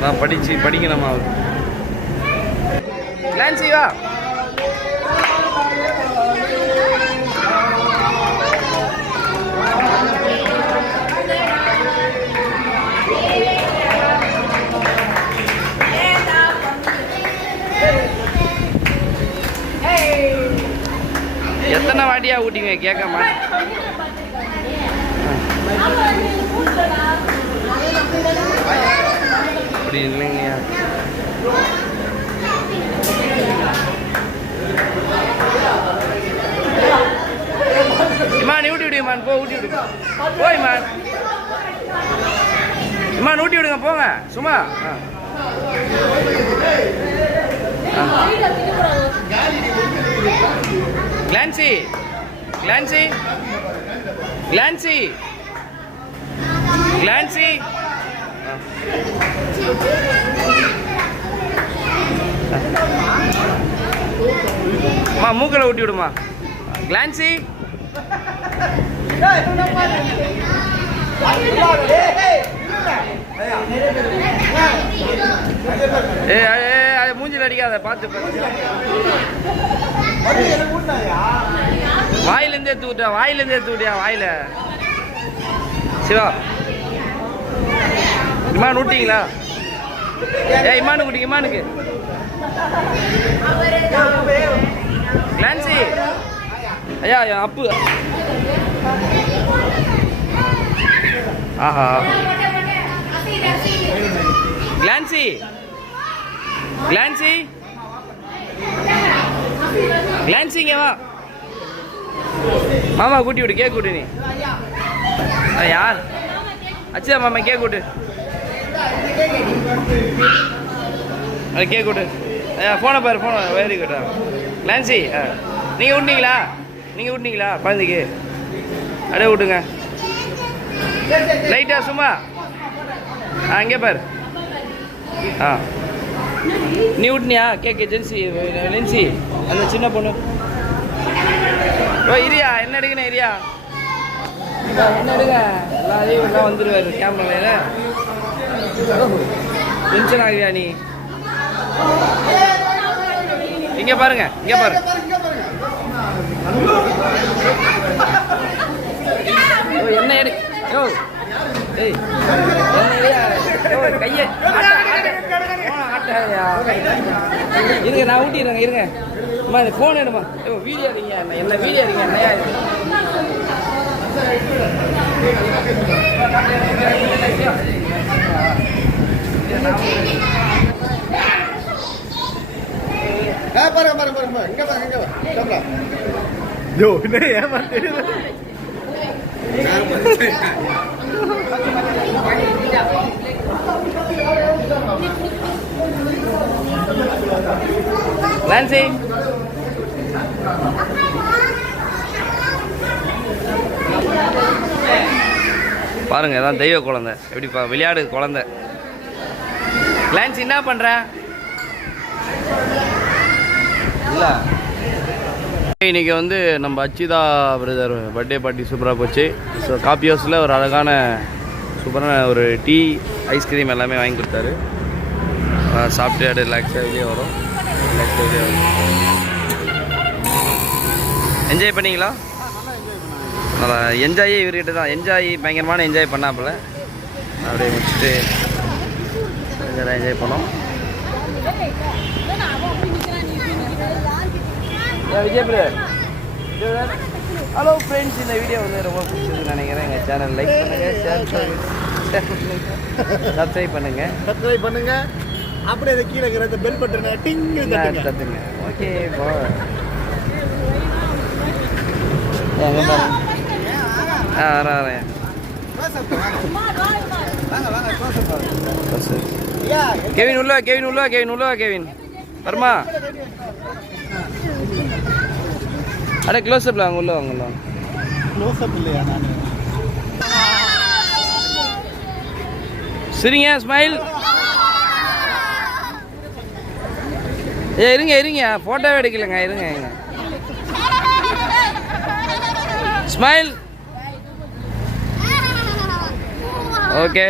நான் படிக்கணுமா கிளான்சி வா. எத்தனை வாட்டியா ஊட்டிங்க கேட்க மாட்டேன். அப்படி இல்லைங்கய்யா. இமான் ஊட்டி விடுங்க இமான், போ ஊட்டி விடுங்க, போ இமான். இமான் ஊட்டி விடுங்க போங்க சும்மா. கிளான்சி கிளான்சி கிளான்சி கிளான்சி அம்மா மூக்கில் ஊட்டி விடுமா. கிளான்சி மூஞ்சில் அடிக்காத, பார்த்து வாயிலேருந்து எடுத்து விட்டா, வாயிலேருந்து எடுத்து விட்டியா வாயில. சிவா இமான் ஊட்டிங்களா? இமானு குட்டி, இமானுக்கு கிளான்சி ஐயா அப்பு. ஆஹா கிளான்சி கிளான்சி கிளான்சிங்க வா. மாமா கூட்டி விடு, கேக் கூட்டு. நீ யார் அச்சா மாமா கேக் கூட்டு, அது கேக் கூட்டு. ஃபோனை பாரு, ஃபோனை. Very good Clancy. நீங்கள் விட்டீங்களா? நீங்கள் விட்டீங்களா குழந்தைக்கு? அப்படியே விட்டுங்க லைட்டா சும்மா. அங்கே பாரு. நீ விட்டுனியா கேக்கு? ஜென்சி லென்சி அந்த சின்ன பொண்ணு. ஓ இரியா, என்ன எடுக்கணும் இரியா, என்ன எடுங்க. எல்லாரையும் எல்லாம் வந்துடுவார் கேமரால. டென்ஷன் ஆகுறியா நீ? இங்கே பாருங்க, இங்கே பாருங்க. என்ன எடு ஏய் கையை இருங்க, நான் ஊட்டிடுறேங்க இருங்க. அம்மா இந்த ஃபோன் எடுமா. வீடியோ எடுங்க, என்ன வீடியோ எடுங்க. என்னையா பாருங்க பாருங்க பாருங்க, இங்க பாருங்க, இங்க பாருங்க. யோ என்ன ஏமாத்து லான்சி. பாருங்க அதான் தெய்வ குழந்தை எப்படி விளையாடு குழந்தை. லான்சி என்ன பண்ற? இல்லை இன்றைக்கி வந்து நம்ம அச்சிதா பிரதர் பர்த்டே பார்ட்டி சூப்பராக போச்சு. ஸோ காஃபி ஹவுஸில் ஒரு அழகான சூப்பரான ஒரு டீ, ஐஸ்கிரீம் எல்லாமே வாங்கி கொடுத்தாரு. சாப்பிட்டு அப்படியே ரிலாக்ஸாக வெளியே வரும். என்ஜாய் பண்ணிங்களா? நல்லா என்ஜாயே இவர்கிட்ட தான். என்ஜாய் பயங்கரமான என்ஜாய் பண்ணாப்புல. அப்படியே முடிச்சுட்டு என்ஜாய் பண்ணோம். விஜய் ஹலோ ஃப்ரெண்ட்ஸ், இந்த வீடியோ வந்து ரொம்ப பிடிச்சிருக்குன்னு நினைக்கிறேன். எங்கள் சேனல் லைக் பண்ணுங்கள், சப்ஸ்கிரைப் பண்ணுங்கள். அப்படியே இதை கீழே இருக்கிற பெல் பட்டனை டிங் தட்டுங்க. ஓகே கெவின் உள்ள கெவின் வருமா? அட க்ளோஸ் அப்ல அங்கே உள்ள வாங்கலாம். க்ளோஸ் அப் இல்லையா? நான் சரிங்க, ஸ்மைல். இருங்க இருங்க, ஃபோட்டோவே எடுக்கலைங்க, இருங்க இருங்க. ஸ்மைல். ஓகே.